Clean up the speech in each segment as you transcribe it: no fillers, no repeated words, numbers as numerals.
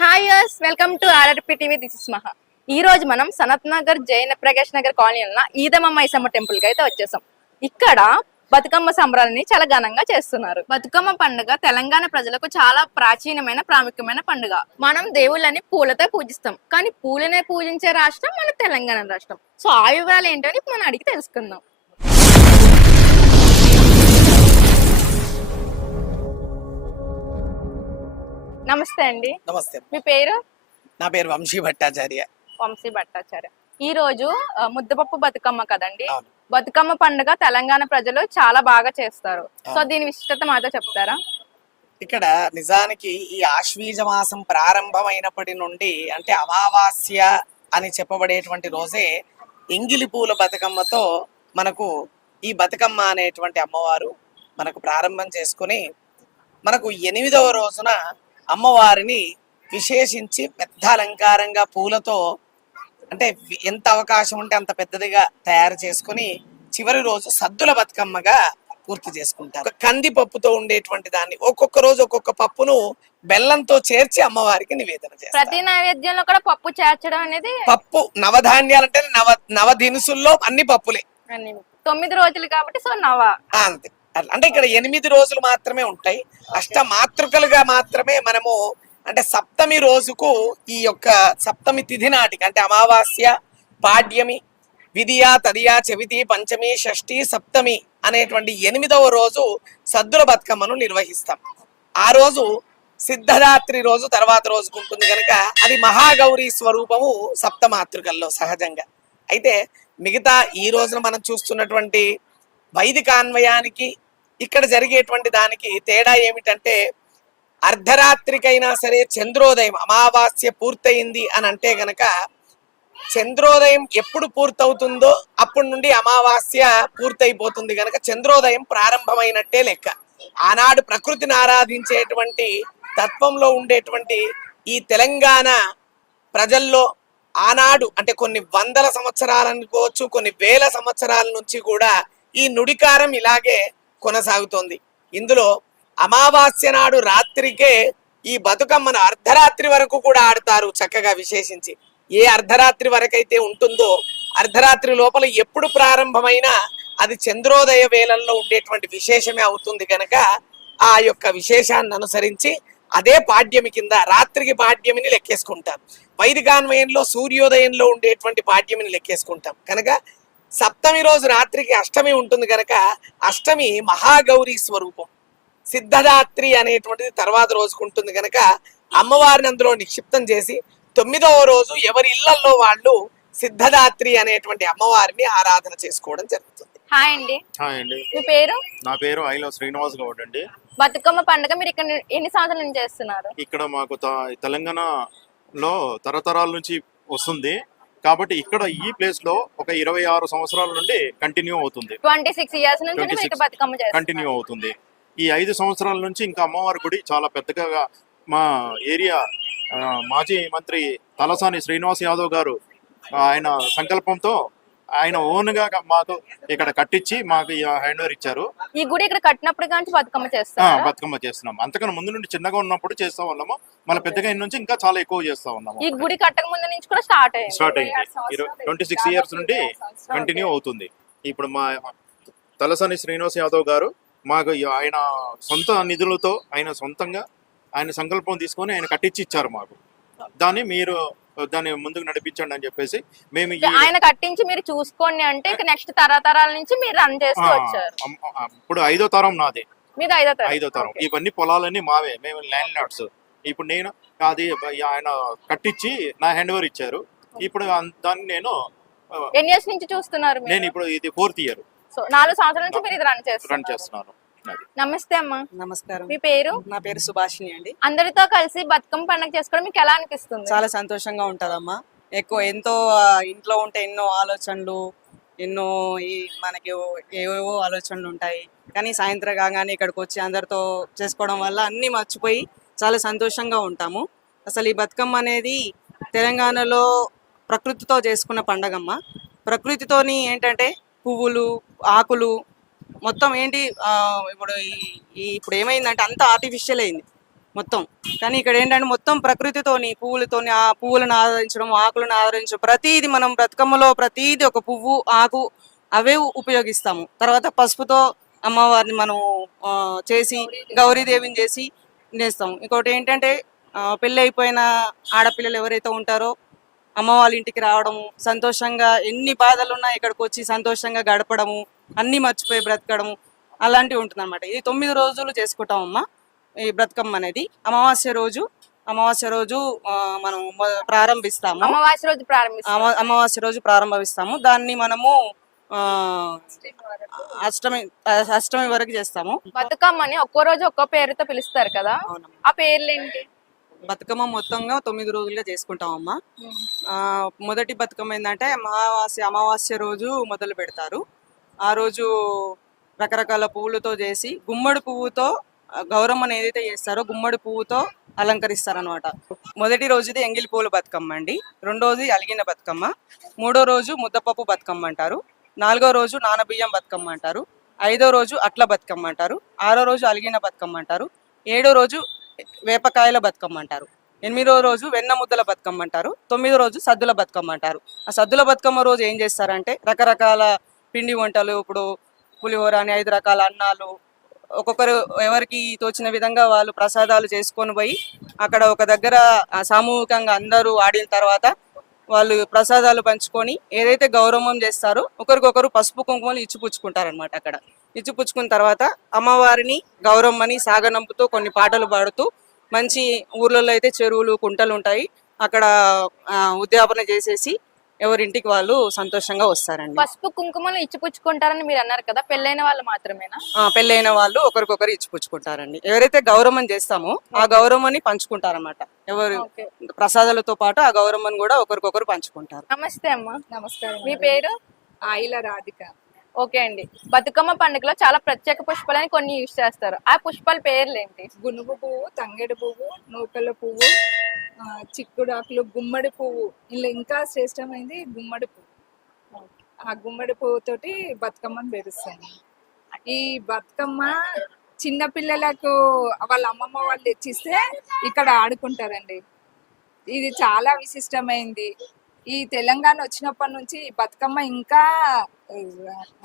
Hi yes welcome to RRP TV. This is Maha. ఈ రోజు మనం సనత్ నగర్ జైన ప్రకాష్ నగర్ కాలనీ ఉన్న ఈదమ్మ మైసమ్మ టెంపుల్ కి అయితే వచ్చేసాం. ఇక్కడ బతుకమ్మ సంబరాలని చాలా ఘనంగా చేస్తున్నారు. బతుకమ్మ పండుగ తెలంగాణ ప్రజలకు చాలా ప్రాచీనమైన ప్రాముఖ్యమైన పండుగ. మనం దేవుళ్ళని పూలతో పూజిస్తాం, కానీ పూలనే పూజించే రాష్ట్రం మన తెలంగాణ రాష్ట్రం. సో ఆ వివరాలు ఏంటో ఇప్పుడు మనం అడిగి తెలుసుకుందాం. నమస్తే అండి. నమస్తే. మీ పేరు? నా పేరు వంశీ భట్టాచార్య. వంశీ భట్టాచార్య. ఈ రోజు ముద్దపప్పు బతుకమ్మ కదండి. అవును. బతుకమ్మ పండుగ తెలంగాణ ప్రజలు చాలా బాగా చేస్తారు. సో దీని విశిష్టత మాతో చెప్తారా? ఇక్కడ నిజానికి ఈ ఆశ్వీజ మాసం ప్రారంభమైనప్పటి నుండి అంటే అమావాస్య అని చెప్పబడేటువంటి రోజే ఎంగిలి పూల బతుకమ్మతో మనకు ఈ బతుకమ్మ అనేటువంటి అమ్మవారు మనకు ప్రారంభం చేసుకుని మనకు 8వ రోజున అమ్మవారిని విశేషించి పెద్ద అలంకారంగా పూలతో అంటే ఎంత అవకాశం ఉంటే అంత పెద్దదిగా తయారు చేసుకుని చివరి రోజు సద్దుల బతుకమ్మగా పూర్తి చేసుకుంటారు. కందిపప్పుతో ఉండేటువంటి దాన్ని ఒక్కొక్క రోజు ఒక్కొక్క పప్పును బెల్లంతో చేర్చి అమ్మవారికి నివేదన చేస్తారు. ప్రతి నైవేద్యంలో కూడా పప్పు చేర్చడం అనేది పప్పు నవధాన్యాలు అంటే నవ దినుసుల్లో అన్ని పప్పులే. 9 రోజులు కాబట్టి సో అంతే. అంటే ఇక్కడ 8 రోజులు మాత్రమే ఉంటాయి. అష్టమాతృకలుగా మాత్రమే మనము అంటే సప్తమి రోజుకు ఈ యొక్క సప్తమి తిథి నాటికి అంటే అమావాస్య, పాడ్యమి, విధియ, తదియ, చవితి, పంచమి, షష్ఠి, సప్తమి అనేటువంటి 8వ రోజు సద్దుల బతుకమ్మను నిర్వహిస్తాం. ఆ రోజు సిద్ధరాత్రి రోజు తర్వాత రోజుకు ఉంటుంది కనుక అది మహాగౌరీ స్వరూపము సప్తమాతృకల్లో సహజంగా. అయితే మిగతా ఈ రోజున మనం చూస్తున్నటువంటి వైదికాన్వయానికి ఇక్కడ జరిగేటువంటి దానికి తేడా ఏమిటంటే అర్ధరాత్రికైనా సరే చంద్రోదయం అమావాస్య పూర్తయింది అని అంటే గనక చంద్రోదయం ఎప్పుడు పూర్తవుతుందో అప్పటి నుండి అమావాస్య పూర్తయిపోతుంది గనక చంద్రోదయం ప్రారంభమైనట్టే లెక్క. ఆనాడు ప్రకృతిని ఆరాధించేటువంటి తత్వంలో ఉండేటువంటి ఈ తెలంగాణ ప్రజల్లో ఆనాడు అంటే కొన్ని వందల సంవత్సరాలు అనుకోవచ్చు, కొన్ని వేల సంవత్సరాల నుంచి కూడా ఈ నుడికారం ఇలాగే కొనసాగుతోంది. ఇందులో అమావాస్య నాడు రాత్రికే ఈ బతుకమ్మను అర్ధరాత్రి వరకు కూడా ఆడతారు చక్కగా విశేషించి. ఏ అర్ధరాత్రి వరకైతే ఉంటుందో అర్ధరాత్రి లోపల ఎప్పుడు ప్రారంభమైనా అది చంద్రోదయ వేళల్లో ఉండేటువంటి విశేషమే అవుతుంది కనుక ఆ యొక్క విశేషాన్ని అనుసరించి అదే పాడ్యమి కింద రాత్రికి పాడ్యమిని లెక్కేసుకుంటాం. వైదికాన్వయంలో సూర్యోదయంలో ఉండేటువంటి పాడ్యమిని లెక్కేసుకుంటాం కనుక సప్తమి రోజు రాత్రికి అష్టమి ఉంటుంది కనుక అష్టమి మహాగౌరీ స్వరూపం. సిద్ధరాత్రి అనేటువంటిది తర్వాత రోజుకు ఉంటుంది కనుక అమ్మవారిని అందులో నిక్షిప్తం చేసి 9వ రోజు ఎవరి ఇళ్లలో వాళ్ళు సిద్ధదాత్రి అనేటువంటి అమ్మవారిని ఆరాధన చేసుకోవడం జరుగుతుంది. హాయ్ అండి. హాయ్ అండి. మీ పేరు? నా పేరు ఐలో శ్రీనివాస్ గౌడ్ అండి. బతుకమ్మ పండుగ మీరు ఇక్కడ ఎన్ని సంవత్సరాల నుంచి చేస్తున్నారు? ఇక్కడ మాకు తెలంగాణలో తరతరాల నుంచి వస్తుంది కాబట్టి ఇక్కడ ఈ ప్లేస్ లో ఒక 26 సంవత్సరాల నుండి కంటిన్యూ అవుతుంది. 26 ఇయర్స్ నుంచి మీకు బతుకమ్మ చేస్తున్నారు. కంటిన్యూ అవుతుంది. ఈ 5 సంవత్సరాల నుంచి ఇంకా అమ్మవారి గుడి చాలా పెద్దగా మా ఏరియా మాజీ మంత్రి తలసాని శ్రీనివాస్ యాదవ్ గారు ఆయన సంకల్పంతో ఆయన ఓన్ గా మాకు ఇక్కడ కట్టించి మాకు హ్యాండ్ ఓవర్ ఇచ్చారు. ఈ గుడి ఇక్కడ కట్టినప్పుడు కానీ బతుకమ్మ చేస్తాం. బతుకమ్మ చేస్తున్నాం. అంతకన్నా ముందు నుండి చిన్నగా ఉన్నప్పుడు చేస్తా ఉన్నాము, మళ్ళీ పెద్దగా నుంచి ఇంకా చాలా ఎక్కువ చేస్తా ఉన్నాము. ఈ గుడి కట్టక ముందు నుంచి కూడా స్టార్ట్ అయింది. 26 ఇయర్స్ నుండి కంటిన్యూ అవుతుంది. ఇప్పుడు మా తలసాని శ్రీనివాస్ యాదవ్ గారు మాకు ఆయన సొంత నిధులతో ఆయన సొంతంగా ఆయన సంకల్పం తీసుకొని ఆయన కట్టించి ఇచ్చారు మాకు. దాన్ని ముందుకు నడిపించండి అని చెప్పేసి మేము ఆయన కట్టించి మీరు చూసుకోండి అంటే నెక్స్ట్ తరతరాల నుంచి మీరు రన్ చేస్తూ వచ్చారు. ఇప్పుడు 5వ తరం నాది. మీది 5వ తరం. ఇవన్నీ పొలాలన్నీ మావే, మేము ల్యాండ్ లార్డ్స్. ఇప్పుడు నేను అది ఆయన కట్టించి నా హ్యాండ్ ఓవర్ ఇచ్చారు. ఇప్పుడు దాన్ని నేను ఎన్ని ఇయర్స్ నుంచి చూస్తున్నారు? నేను ఇప్పుడు ఇది 4th ఇయర్. సో 4 సంవత్సరాల నుంచి మీరు ఇది రన్ చేస్తున్నారు. నమస్తే అమ్మా. నమస్కారం. మీ పేరు? నా పేరు సుభాషిణి అండి. అందరితో కలిసి బతుకమ్మ పండుగ చేసుకోవడం మీకు ఎలా అనిపిస్తుంది? చాలా సంతోషంగా ఉంటదమ్మా. ఎంతో ఇంట్లో ఉంటే ఎన్నో ఆలోచనలు, ఎన్నో మనకి ఏవేవో ఆలోచనలు ఉంటాయి. కానీ సాయంత్రం కాగానే ఇక్కడికి వచ్చి అందరితో చేసుకోవడం వల్ల అన్నీ మర్చిపోయి చాలా సంతోషంగా ఉంటాము. అసలు ఈ బతుకమ్మ అనేది తెలంగాణలో ప్రకృతితో చేసుకున్న పండగమ్మ. ప్రకృతితోని ఏంటంటే పువ్వులు, ఆకులు మొత్తం ఏంటి ఇప్పుడు ఏమైందంటే అంత ఆర్టిఫిషియల్ అయింది. మొత్తం. కానీ ఇక్కడ ఏంటంటే మొత్తం ప్రకృతితోని పువ్వులతోని ఆ పువ్వులను ఆదరించడం, ఆకులను ఆదరించడం, ప్రతిది మనం బ్రతుకమ్మలో ప్రతిది ఒక పువ్వు, ఆకు అవే ఉపయోగిస్తాము. తర్వాత పసుపుతో అమ్మవారిని మనం చేసి గౌరీదేవిని చేసి నేస్తాం. ఇంకోటి ఏంటంటే పెళ్ళి అయిపోయిన ఆడపిల్లలు ఎవరైతే ఉంటారో అమ్మ వాళ్ళ ఇంటికి రావడము, సంతోషంగా ఎన్ని బాధలున్నా ఇక్కడికి వచ్చి సంతోషంగా గడపడము, అన్ని మర్చిపోయి బ్రతకడము అలాంటివి ఉంటుంది అనమాట. ఇది 9 రోజులు చేసుకుంటామమ్మా ఈ బ్రతుకమ్మ అనేది. అమావాస్య రోజు మనం ప్రారంభిస్తాము. అమావాస్య రోజు ప్రారంభిస్తాము. దాన్ని మనము అష్టమి వరకు చేస్తాము. బతుకమ్మని ఒక్కో రోజు ఒక్కో పేరుతో పిలుస్తారు కదా, ఆ పేర్లు ఏంటి? బతుకమ్మ మొత్తంగా 9 రోజులుగా చేసుకుంటామమ్మా. మొదటి బతుకమ్మ ఏంటంటే అమావాస్య రోజు మొదలు పెడతారు. ఆ రోజు రకరకాల పువ్వులతో చేసి గుమ్మడి పువ్వుతో గౌరమ్మని ఏదైతే చేస్తారో గుమ్మడి పువ్వుతో అలంకరిస్తారనమాట. మొదటి రోజుది ఎంగిలి పువ్వుల బతుకమ్మ అండి. రెండోది అలిగిన బతుకమ్మ. మూడో రోజు ముద్దపప్పు బతుకమ్మ అంటారు. 4వ రోజు నానబియ్యం బతుకమ్మ అంటారు. 5వ రోజు అట్ల బతుకమ్మ అంటారు. 6వ రోజు అలిగిన బతుకమ్మ అంటారు. 7వ రోజు వేపకాయల బతుకమ్మ అంటారు. 8వ రోజు వెన్న ముద్దల బతుకమ్మ అంటారు. 9వ రోజు సద్దుల బతుకమ్మ అంటారు. ఆ సద్దుల బతుకమ్మ రోజు ఏం చేస్తారంటే రకరకాల పిండి వంటలు, ఇప్పుడు పులిహోర అని 5 రకాల అన్నాలు, ఒక్కొక్కరు ఎవరికి తోచిన విధంగా వాళ్ళు ప్రసాదాలు చేసుకొని పోయి అక్కడ ఒక దగ్గర సామూహికంగా అందరూ ఆడిన తర్వాత వాళ్ళు ప్రసాదాలు పంచుకొని ఏదైతే గౌరవం చేస్తారో ఒకరికొకరు పసుపు కుంకుమలు ఇచ్చిపుచ్చుకుంటారనమాట. అక్కడ ఇచ్చిపుచ్చుకున్న తర్వాత అమ్మవారిని గౌరమ్మని సాగనంపుతూ కొన్ని పాటలు పాడుతూ, మంచి ఊర్లలో అయితే చెరువులు కుంటలు ఉంటాయి, అక్కడ ఉద్యాపన చేసేసి ఎవరింటికి వాళ్ళు సంతోషంగా వస్తారండి. పసుపు కుంకుమలు ఇచ్చిపుచ్చుకుంటారని మీరు అన్నారు కదా, పెళ్ళైన వాళ్ళు మాత్రమేనా? పెళ్ళైన వాళ్ళు ఒకరికొకరు ఇచ్చిపుచ్చుకుంటారండి. ఎవరైతే గౌరవం చేస్తామో ఆ గౌరవాన్ని పంచుకుంటారన్నమాట. ఎవరు ప్రసాదాలతో పాటు ఆ గౌరవం కూడా ఒకరికొకరు పంచుకుంటారు. నమస్తే అమ్మా. నమస్కారం. మీ పేరు? ఆయిల రాధిక. ఓకే అండి. బతుకమ్మ పండుగలో చాలా ప్రత్యేక పుష్పాలని కొన్ని యూజ్ చేస్తారు. ఆ పుష్పాల పేర్లు ఏంటి? గునుగు పువ్వు, తంగేడు పువ్వు, నూకల పువ్వు, చిక్కుడాకులు, గుమ్మడి పువ్వు. ఇలా ఇంకా శ్రేష్టమైంది గుమ్మడి పువ్వు. ఆ గుమ్మడి పువ్వుతోటి బతుకమ్మను పేరుస్తాను. ఈ బతుకమ్మ చిన్న పిల్లలకు వాళ్ళ అమ్మమ్మ వాళ్ళు తెచ్చిస్తే ఇక్కడ ఆడుకుంటారండి. ఇది చాలా విశిష్టమైంది. ఈ తెలంగాణ వచ్చినప్పటి నుంచి ఈ బతుకమ్మ ఇంకా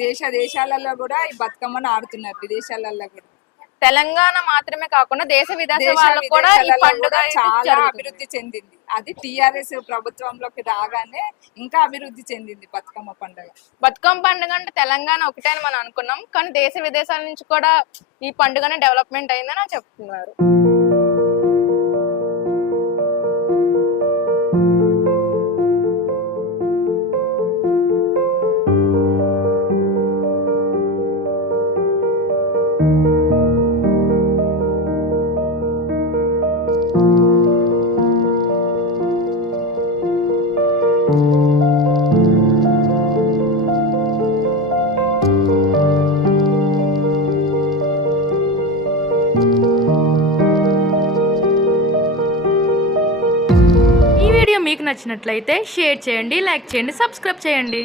దేశాలలో కూడా ఈ బతుకమ్మను ఆడుతున్నారు, విదేశాలలో కూడా. తెలంగాణ మాత్రమే కాకుండా దేశ విదేశాల్లో కూడా ఈ పండుగ చాలా అభివృద్ధి చెందింది. అది టిఆర్ఎస్ ప్రభుత్వంలోకి రాగానే ఇంకా అభివృద్ధి చెందింది బతుకమ్మ పండుగ. బతుకమ్మ పండుగ అంటే తెలంగాణ ఒకటే అని మనం అనుకున్నాం, కానీ దేశ విదేశాల నుంచి కూడా ఈ పండుగనే డెవలప్మెంట్ అయిందని చెప్తున్నారు. మీకు నచ్చినట్లయితే షేర్ చేయండి, లైక్ చేయండి, సబ్స్క్రైబ్ చేయండి.